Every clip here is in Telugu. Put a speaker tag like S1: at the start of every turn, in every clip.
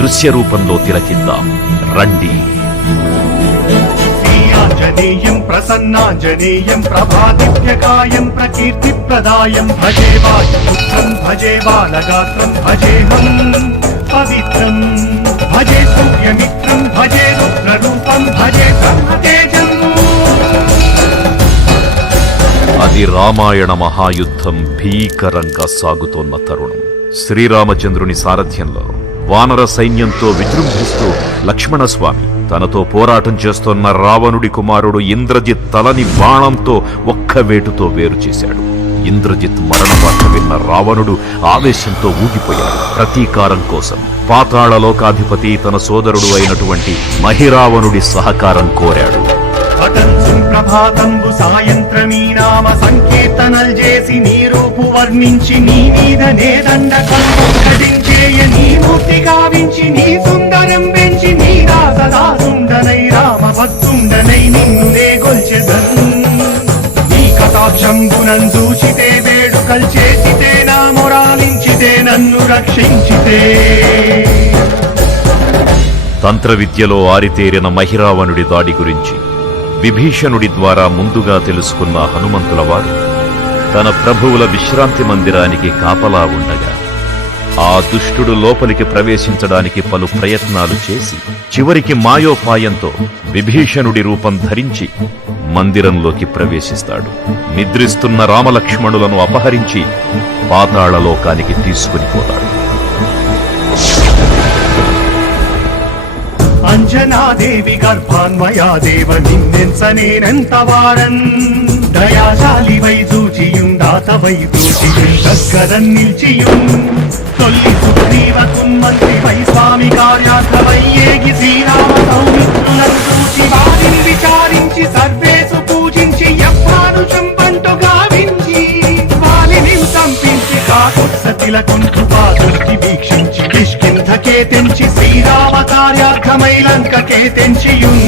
S1: దృశ్య రూపంలో తిలకిద్దాం. రండి.
S2: జనేయం ప్రసన్నా జనేయం ప్రభాదిత్యకాయం ప్రకీర్తి ప్రదాయం. భజే వాయుపుత్రం భజే బాలగాత్రం భజేహం పవిత్రం. భజే సూర్యమిత్రం భజే రుద్రరూపం భజే బ్రహ్మతేజం.
S1: అది రామాయణ మహాయుద్ధం భీకరంగా సాగుతోన్న తరుణం. శ్రీరామచంద్రుని సారథ్యంలో వానర సైన్యంతో విజృంభిస్తూ లక్ష్మణస్వామి తనతో పోరాటం చేస్తోన్న రావణుడి కుమారుడు ఇంద్రజిత్ తలని బాణంతో ఒక్క వేటుతో వేరు చేశాడు. ఇంద్రజిత్ మరణవార్త విన్న రావణుడు ఆవేశంతో ఊగిపోయాడు. ప్రతీకారం కోసం పాతాళ లోకాధిపతి తన సోదరుడు అయినటువంటి మహిరావణుడి సహకారం కోరాడు.
S2: ప్రభాతంబు సాయంత్రమీ నామ సంకీర్తనల్ చేసి నీ రూపు వర్ణించి నీ మీద నేదండ కడించేయ నీ మూర్తి గావించి నీ సుందరం పెంచి నీ దాసదాసుండనై రామ భక్తుండనై నిన్ను లేగొల్చెదన్ నీ కటాక్షంబునం చూచితే వేడుకల్ చేసితే నా మొరాలించితే నన్ను రక్షించితే.
S1: తంత్ర విద్యలో ఆరితేరిన మహిరావణుడి దాడి గురించి విభీషణుడి ద్వారా ముందుగా తెలుసుకున్న హనుమంతుల వారు తన ప్రభువుల విశ్రాంతి మందిరానికి కాపలా ఉండగా ఆ దుష్టుడు లోపలికి ప్రవేశించడానికి పలు ప్రయత్నాలు చేసి చివరికి మాయోపాయంతో విభీషణుడి రూపం ధరించి మందిరంలోకి ప్రవేశిస్తాడు. నిద్రిస్తున్న రామలక్ష్మణులను అపహరించి పాతాళలోకానికి తీసుకుని పోతాడు.
S2: అంజనాదేవి గర్భాన్మయా దేవ నిన్నెంచనేనెంత వారన్ వై చూచియుండాత వై దూచియుం దగ్గరన్ నిల్చియుం తొల్లి సుగ్రీవకున్ మంత్రి వై స్వామి కార్యార్థమై ఏగి శ్రీరామ సౌమిత్రులను చూచి వారిని విచారించి సర్వేసు పూజించి ఎప్పారుషం పంటు గావించి వాలిని సంపించి కాకుత్స తిలకుంటు పాదుర్చి వీక్షించి కిష్కింధకే తెంచి శ్రీరామ కార్యార్థమై లంకకే తెంచియున్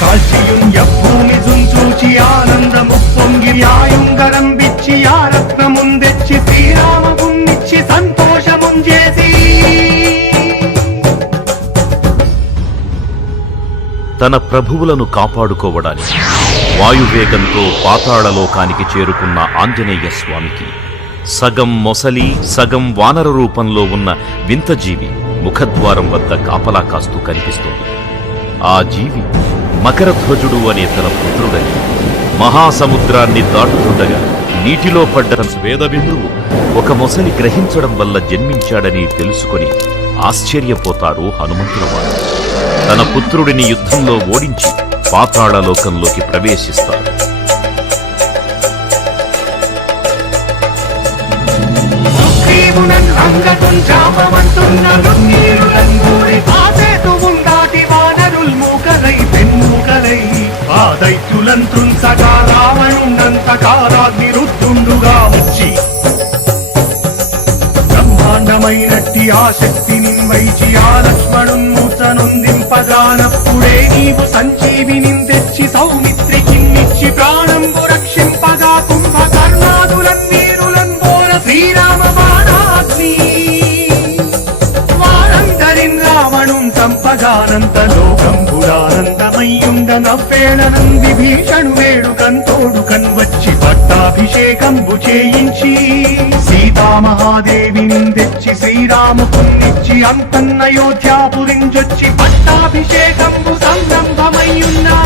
S2: కాల్చియున్ యభూమి చూచి ఆనందము పొంగి ఆయుంగరం విచ్చి ఆ రత్నముందెచ్చి శ్రీరామగున్నిచ్చి సంతోషముం
S1: తన ప్రభువులను కాపాడుకోవడానికి వాయువేగంతో పాతాళలోకానికి చేరుకున్న ఆంజనేయ స్వామికి సగం మొసలి సగం వానర రూపంలో ఉన్న వింత జీవి ముఖద్వారం వద్ద కాపలా కాస్తూ కనిపిస్తుంది. ఆ జీవి మకరధ్వజుడు అనే తన పుత్రుడని మహాసముద్రాన్ని దాటుతుండగా నీటిలో పడ్డ స్వేదబిందువు ఒక మొసలి గ్రహించడం వల్ల జన్మించాడని తెలుసుకొని ఆశ్చర్యపోతారు హనుమంతుల వారు తన పుత్రుడిని యుద్ధంలో ఓడించి పాతాళలోకంలోకి ప్రవేశిస్తారు.
S2: అంగతున్ చాపవంతున్న రున్నీరులన్ గూడి ఆ దైత్యులన్ త్రుంసగా రావణుండంత కారాగ్ని రుద్దుండుగా వచ్చి. బ్రహ్మాండమైనట్టి ఆ శక్తి నిన్వైచి ఆ లక్ష్మణున్ మూర్చనొందింపగానప్పుడే నీవు సంజీవిని తెచ్చి సౌమిత్రికిన్నిచ్చి ప్రాణంబు రక్షింపగా కుంభకర్ణాదులన్ వీరులన్ బోర శ్రీరామ బాణాగ్ని వారందరిన్ రావణుం సంపగానంత లోకంబుడానందమయ్యుండ నవ్వేళనం విభీషణు వేడుకన్ తోడుకన్ వచ్చి పట్టాభిషేకంబు చేయించి సీతామహాదేవిని తెచ్చి శ్రీరాముకున్నిచ్చి అంతన్నయోధ్యాపురించొచ్చి పట్టాభిషేకంబు సంరంభమయ్యున్నా.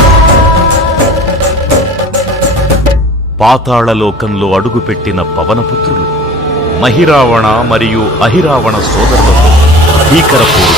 S1: పాతాళలోకంలో అడుగుపెట్టిన పవనపుత్రులు మహిరావణ మరియు అహిరావణ సోదరులతో భీకర పోరు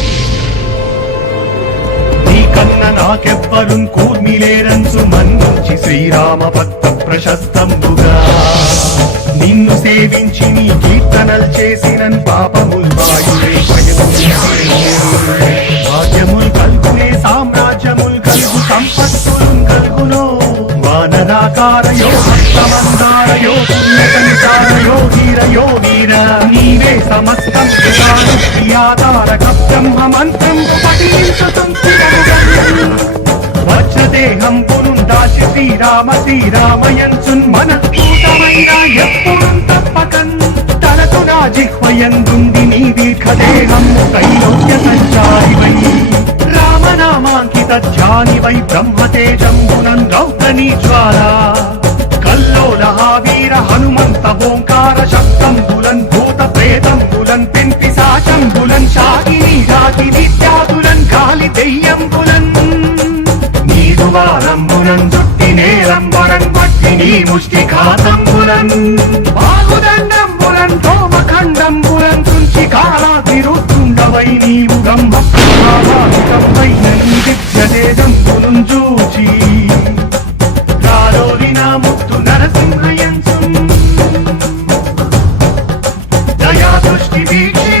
S2: కన్న నాకెవ్వరు కూర్మిలేరంచు మన్నుంచి శ్రీరామ భక్త ప్రశస్తంబుగా. నిన్ను సేవించి నీ కీర్తనలు చేసిన పాపముల్ వాయువే భాగ్యముల్ కల్గునే సామ్రాజ్యముల్ కలుగు సంపత్తులు కలుగునో. వానరాకారయో హస్తమందారయో పుణ్యకనికారయో వీరయో వీర నీవే సమస్తం పితాను ప్రియాతారక బ్రహ్మ మంత్రం పఠించుతం వజ్రదేహం పునుందాచి శ్రీరామ శ్రీరామయంచున్ మన కూటమైన ఎప్పుడు తప్పకన్ తనకు నా జిహ్వయందుంది నీ దీర్ఘదేహం కైలోక్య సంచారివై. రామనామాంకిత ధ్యానివై బ్రహ్మతేజంబునం రౌద్రనీ జ్వాలా. కల్లోల వీర హనుమంత ఓంకార శబ్దం బులన్ భూత ప్రేతం బులన్ ప్రేతంబులన్ పెంపి సాశంబులన్ శాకిని రాతి విద్యాతులన్ కాలి దెయ్యం బులన్ వారంబులన్ జుట్టి నేలంబరన్ బట్టి నీ ముష్టి ఘాతంబులన్ బాగుదండంబులన్ ధోమఖండంబులన్ తుంచి కాలాతిరుతుండవై నీవు బ్రహ్మ ప్రభావాధికమైన నీ దివ్యదేజంబులను చూచి. రారోరి నా ముత్తు నరసింహయంసు దయా దృష్టి వీక్షించి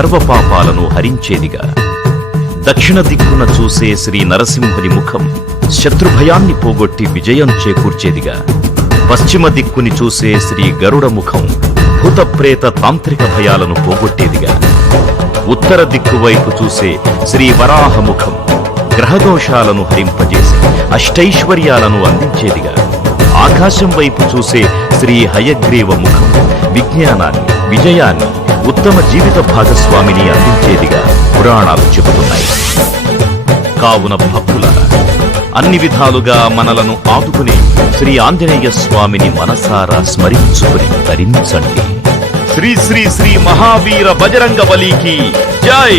S1: సర్వపాపాలను హరించేదిగా. దక్షిణ దిక్కున చూసే శ్రీ నరసింహుని ముఖం శత్రుభయాన్ని పోగొట్టి విజయం చేకూర్చేదిగా. పశ్చిమ దిక్కుని చూసే శ్రీ గరుడ ముఖం భూతప్రేత తాంత్రిక భయాలను పోగొట్టేదిగా. ఉత్తర దిక్కు వైపు చూసే శ్రీ వరాహముఖం గ్రహదోషాలను హరింపజేసి అష్టైశ్వర్యాలను అందించేదిగా. ఆకాశం వైపు చూసే శ్రీ హయగ్రీవ ముఖం విజ్ఞానాన్ని విజయాన్ని ఉత్తమ జీవిత భాగస్వామిని అందించేదిగా పురాణాలు చెబుతున్నాయి. కావున భక్తుల అన్ని విధాలుగా మనలను ఆదుకుని శ్రీ ఆంజనేయ స్వామిని మనసారా స్మరించుకుని తరించండి. శ్రీ శ్రీ శ్రీ మహావీర బజరంగ బలికి జై!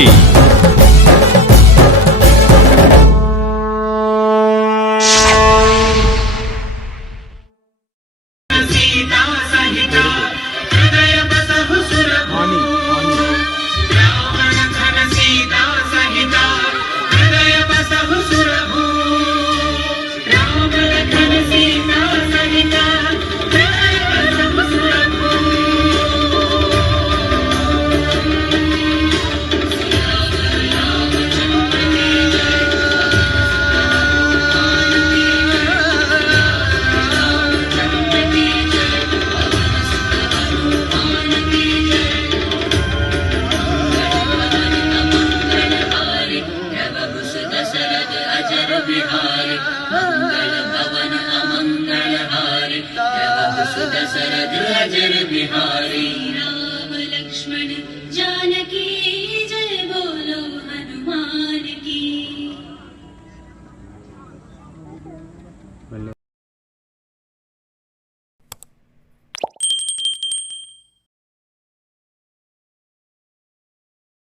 S1: जानकी